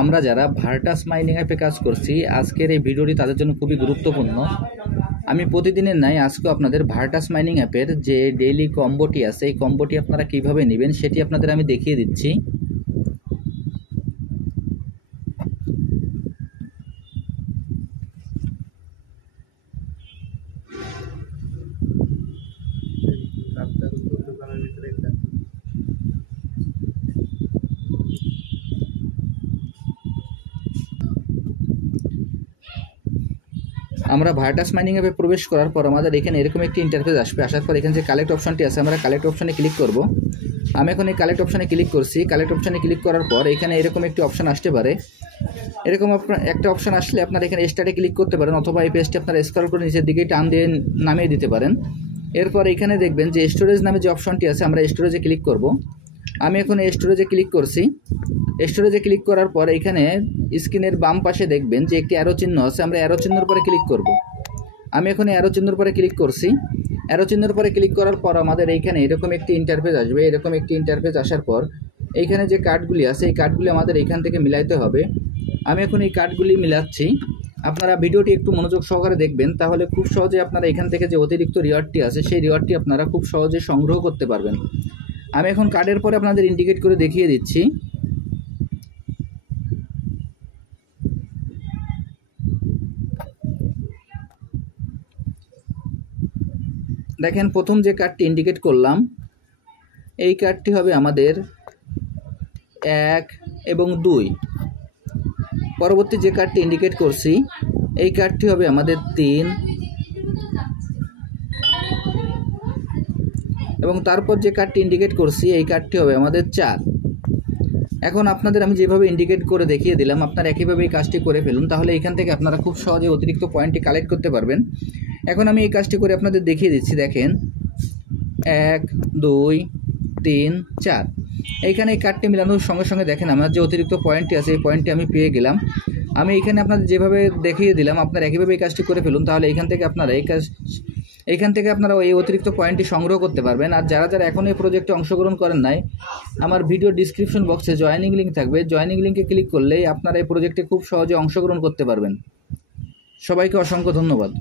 আমরা যারা Virtus mining অ্যাপে কাজ করছি, আজকের এই ভিডিওটি তাদের জন্য খুবই গুরুত্বপূর্ণ। আমি প্রতিদিনের নাই আজকেও আপনাদের ভার্টাস মাইনিং অ্যাপের যে ডেইলি কম্বোটি আছে, এই কম্বোটি আপনারা কিভাবে নেবেন সেটি আপনাদের আমি দেখিয়ে দিচ্ছি। আমরা ভার্টাস মাইনিং অ্যাপে প্রবেশ করার পর আমাদের এখানে এরকম একটি ইন্টারফেস আসবে। আসার পর এখানে যে কালেক্ট অপশনটি আছে, আমরা কালেক্ট অপশনে ক্লিক করব। আমি এখন এই কালেক্ট অপশনে ক্লিক করছি। কালেক্ট অপশনে ক্লিক করার পর এখানে এরকম একটি অপশন আসতে পারে। এরকম একটা অপশন আসলে আপনারা এখানে স্টার্টে ক্লিক করতে পারেন, অথবা এই পেজটি আপনারা স্ক্রল করে নিচের দিকে টান দিয়ে নামিয়ে দিতে পারেন। এরপর এখানে দেখবেন যে স্টোরেজ নামে যে অপশনটি আছে, আমরা স্টোরেজে ক্লিক করব। আমি এখন এই স্টোরেজে ক্লিক করছি। স্টোরেজে ক্লিক করার পর এখানে স্ক্রিনের বাম পাশে দেখবেন যে একটি অ্যারো চিহ্ন আছে, আমরা অ্যারো চিহ্নের পরে ক্লিক করব। আমি এখন অ্যারো চিহ্নের পরে ক্লিক করছি। অ্যারো চিহ্নের পরে ক্লিক করার পর আমাদের এইখানে এরকম একটি ইন্টারফেস আসবে। এরকম একটি ইন্টারফেস আসার পর এইখানে যে কার্ডগুলি আছে, এই কার্ডগুলি আমাদের এইখান থেকে মিলাইতে হবে। আমি এখন এই কার্ডগুলি মিলাচ্ছি। আপনারা ভিডিওটি একটু মনোযোগ সহকারে দেখবেন, তাহলে খুব সহজে আপনারা এখান থেকে যে অতিরিক্ত রিওয়ার্ডটি আছে সেই রিওয়ার্ডটি আপনারা খুব সহজে সংগ্রহ করতে পারবেন। আমি এখন কার্ডের পরে আপনাদের ইন্ডিকেট করে দেখিয়ে দিচ্ছি। দেখেন, প্রথম যে কার্ডটি ইন্ডিকেট করলাম এই কার্ডটি হবে আমাদের 1 এবং 2। পরবর্তী যে কার্ডটি ইন্ডিকেট করছি এই কার্ডটি হবে আমাদের 3, এবং তারপর যে কার্ডটি ইন্ডিকেট করছি এই কার্ডটি হবে আমাদের 4। এখন আপনাদের আমি যেভাবে ইন্ডিকেট করে দেখিয়ে দিলাম, আপনারা একইভাবে এই কাজটি করে ফেলুন, তাহলে এখান থেকে আপনারা খুব সহজে অতিরিক্ত পয়েন্টটি কালেক্ট করতে পারবেন। এখন আমি এই কাজটি করে আপনাদের দেখিয়ে দিচ্ছি। দেখেন, 1, 2, 3, 4। এইখানে এই কার্ডটি মিলানোর সঙ্গে সঙ্গে দেখেন আমার যে অতিরিক্ত পয়েন্টটি আছে এই পয়েন্টটি আমি পেয়ে গেলাম। আমি এখানে আপনাদের যেভাবে দেখিয়ে দিলাম আপনারা একইভাবে এই কাজটি করে ফেলুন, তাহলে এখান থেকে আপনারা এই অতিরিক্ত পয়েন্টটি সংগ্রহ করতে পারবেন। আর যারা যারা এখন এই প্রজেক্টে অংশগ্রহণ করেন নাই, আমার ভিডিও ডিসক্রিপশন বক্সে জয়েনিং লিঙ্ক থাকবে। জয়েনিং লিঙ্কে ক্লিক করলেই আপনারা এই প্রজেক্টে খুব সহজে অংশগ্রহণ করতে পারবেন। সবাইকে অসংখ্য ধন্যবাদ।